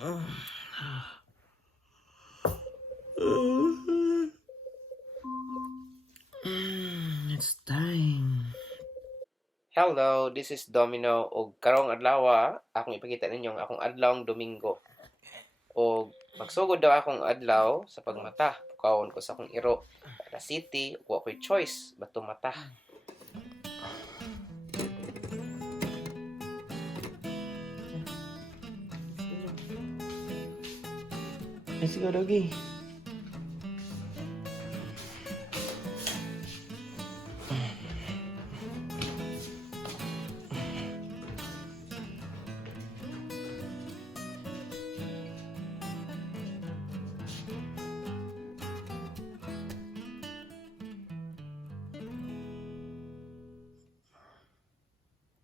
It's time. Hello, this is Domino ug karong adlaw akong ipakita ninyo ang akong adlawng Domingo. Og magsugod daw akong adlaw sa pagmata. Pukawon ko sa akong iro. Para city, wa ko'y choice bato mata. Let's go, doggy.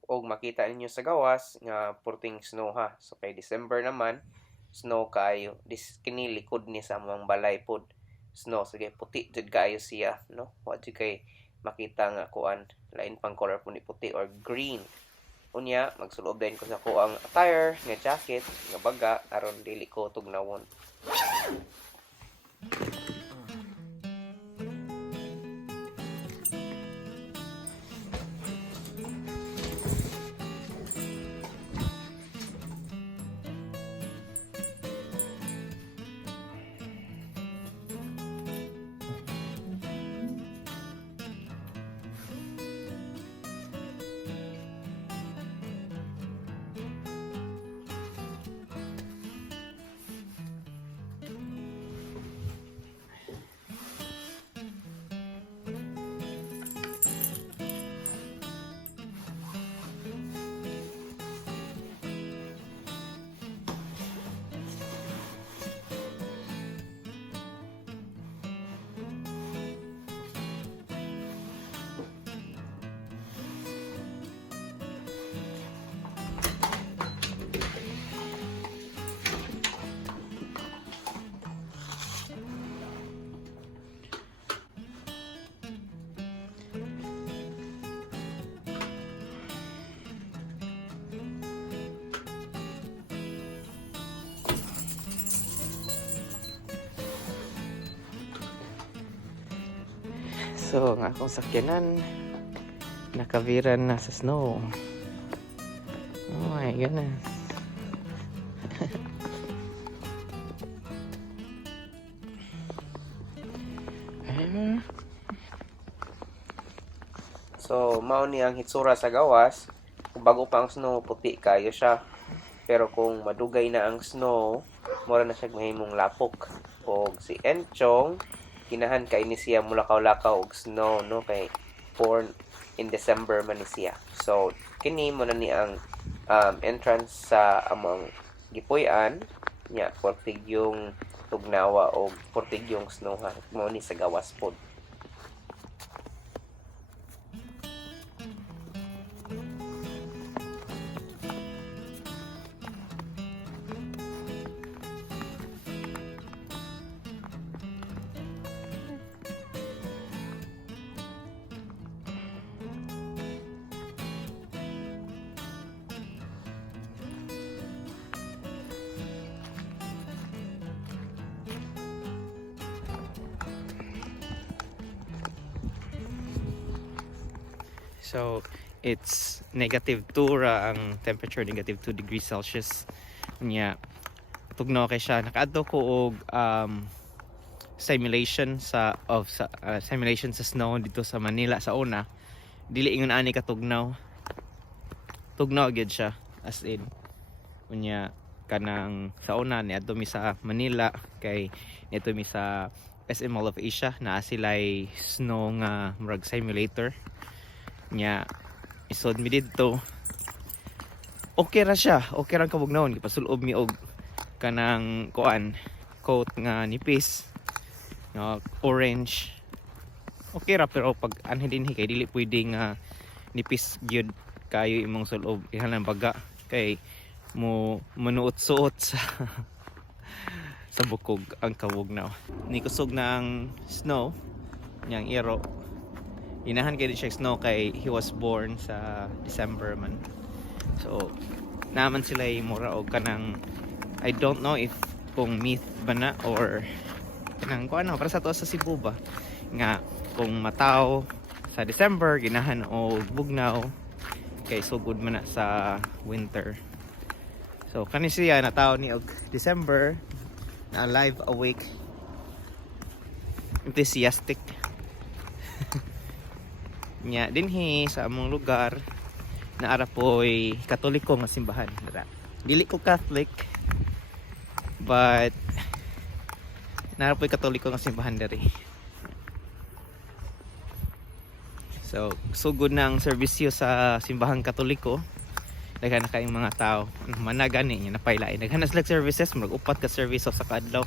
Og makita ninyo sa gawas nga purting snow ha. So kay December naman, snow kayo. This kini likod ni sa mga balay pod. Snow sige puti jud kayo siya, no? Wa jud kay makita nga kuan lain pang color po ni puti or green. Unya magsulob din ko sa kuang attire nga jacket nga baga aron dili ko tugnawon. So, ang akong sakyanan nakaviran na sa snow. Oh my goodness. So mao ni ang hitsura sa gawas. Kung bago pa ang snow puti kayo siya. Pero kung madugay na ang snow, mura na siya mahimong lapok. Og si Enchong kinahan kay ni siya mulakaw-lakaw og snow no kay born in December man ni siya. So kini mo na ni ang entrance sa among gipuy-an nya portig yung tugnawa o portig yung snow ha mo ni sa gawas pod. So, it's -2 ra ang temperature, -2 degrees Celsius. Nya, tugnaw kay siya. Nakaadto ko og simulation simulation sa snow dito sa Manila sa una. Dili ingon ani ka tugnaw. Tugnaw gyud siya as in. Unya kanang sa una ni adto mi sa Manila kay nito mi sa SM Mall of Asia naa sila'y snow nga murag simulator. Nya isod mi dito okay ra siya, okay ra kabugnawon gipasulob mi og kanang kuan coat nga nipis nga orange, okay ra pero pag anhin dinhi kay dili pwedeng nipis gyud kayo imong sulob ihalang baga kay mo manuot-suot sa sa bukog ang kabugnaw ni kusog na ang snow niyang iro. Inahan kay siya snow kay he was born sa December man. So naman sila mura og kanang I don't know if kung myth ba na or kanang ko ano para sa to sa Cebu ba nga kung mataw sa December ginahan og bugnaw kay so good man na sa winter. So kani siya nataw ni og December na alive, awake, enthusiastic. Nya dinhi sa among lugar naara po'y Katoliko nga simbahan. Dili ko Catholic but naara po'y Katoliko nga simbahan diri. So good na ang serbisyo sa simbahang Katoliko. Daghan na kayong mga tao managani nya napaylain daghan na sila services mag-upat ka service sa kadlaw.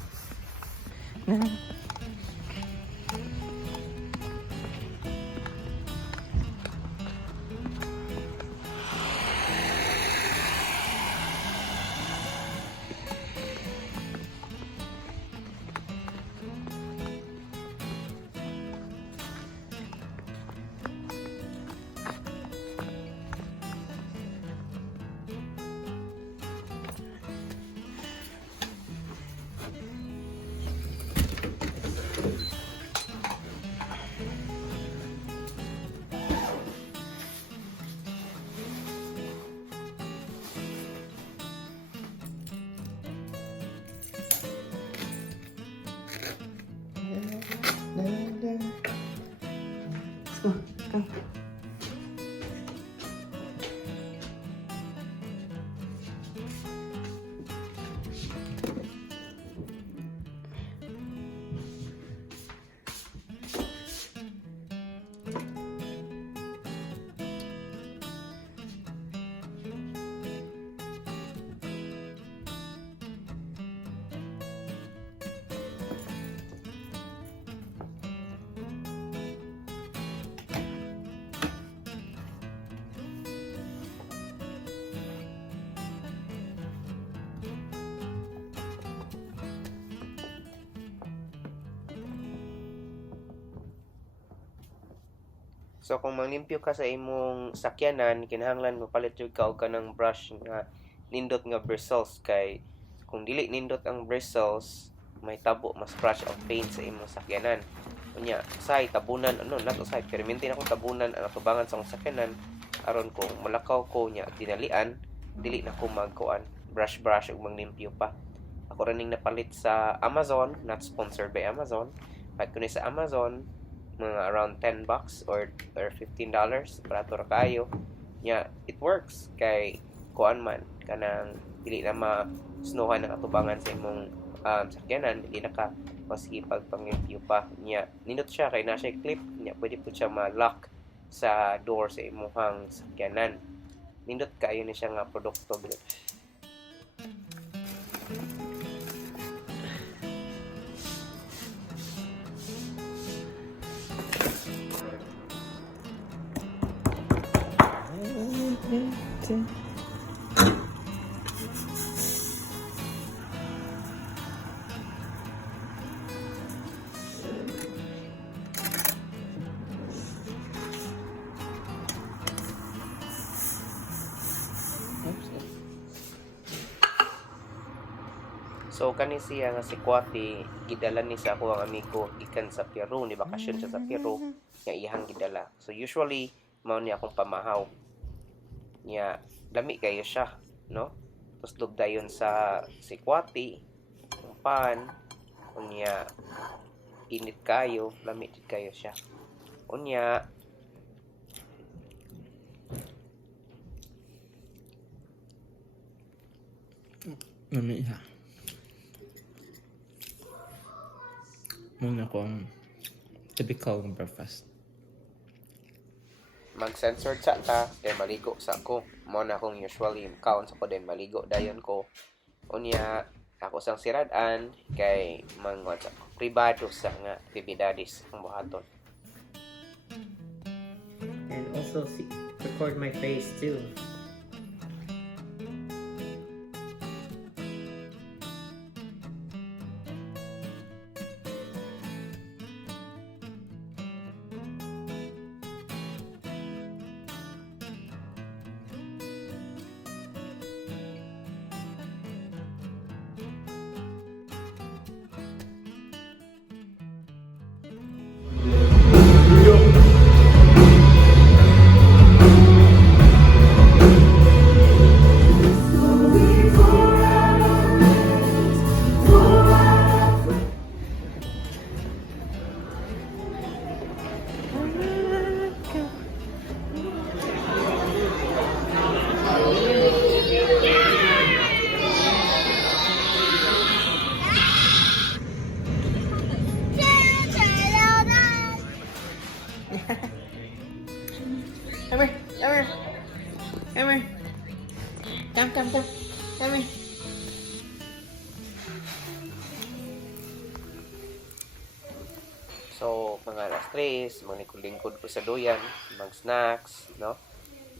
So kung manglimpyo ka sa imong sakyanan, kinahanglan mapalit jud ka og kanang brush nga nindot nga bristles kay kung dili nindot ang bristles, may tabo mas brush ang paint sa imong sakyanan. Unya, say tabunan nato say perminti na kong tabunan ang atubangan sa akong sakyanan aron kung malakaw ko nya dinalian, dili na ko magkuan brush ug manglimpyo pa. Ako raning napalit sa Amazon, not sponsored by Amazon. But kung sa Amazon, mga around $10 or $15 barato ra kayo nya it works kay kuan man kanang dili na ma-snowhan ang atubangan sa imong sakyanan, dili na ka masipag panglimpyo pa nya nindot siya kay na siya clip nya pwede po siya ma-lock sa door sa imong sakyanan. Nindot kayo ni siya nga produkto. So kani siya nga si Kwati gidala ni sa ako ang amigo gikan sa Peru, ni bakasyon siya sa Peru nga iyang gidala. So usually mao ni akong pamahaw niya, lami kayo siya, no? Tuslog dayon sa si Kwati ang pan unya init kayo, lami jud kayo siya unya. Lami siya. Muna akong typical breakfast. Mag-censored sa ta, then maligo sa ako. Mo na akong usually kaon sa ko, then maligo dayon ko. Unya, ako sang siradan, kay mga sa privado sa nga actividades ang buhaton. And also record my face too. come. Come here. So, mga alas 3, lingkod ko sa duyan, mag-snacks, no?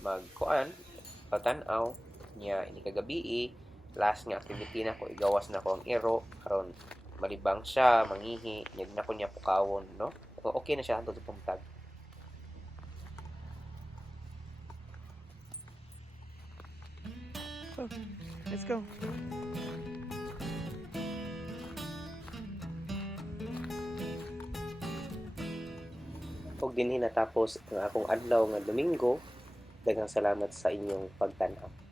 Mag-kuan, pagtanaw, niya, ini kagabi, last nga activity na ko, igawas na ko ang ero, karon malibang siya, mangihi, niyag na ko niya pukawon, no? Okay na siya, hantod pumtag. Let's go. Ug dinhi natapos ang akong adlaw nga Domingo. Daghang salamat sa inyong pagtanaw.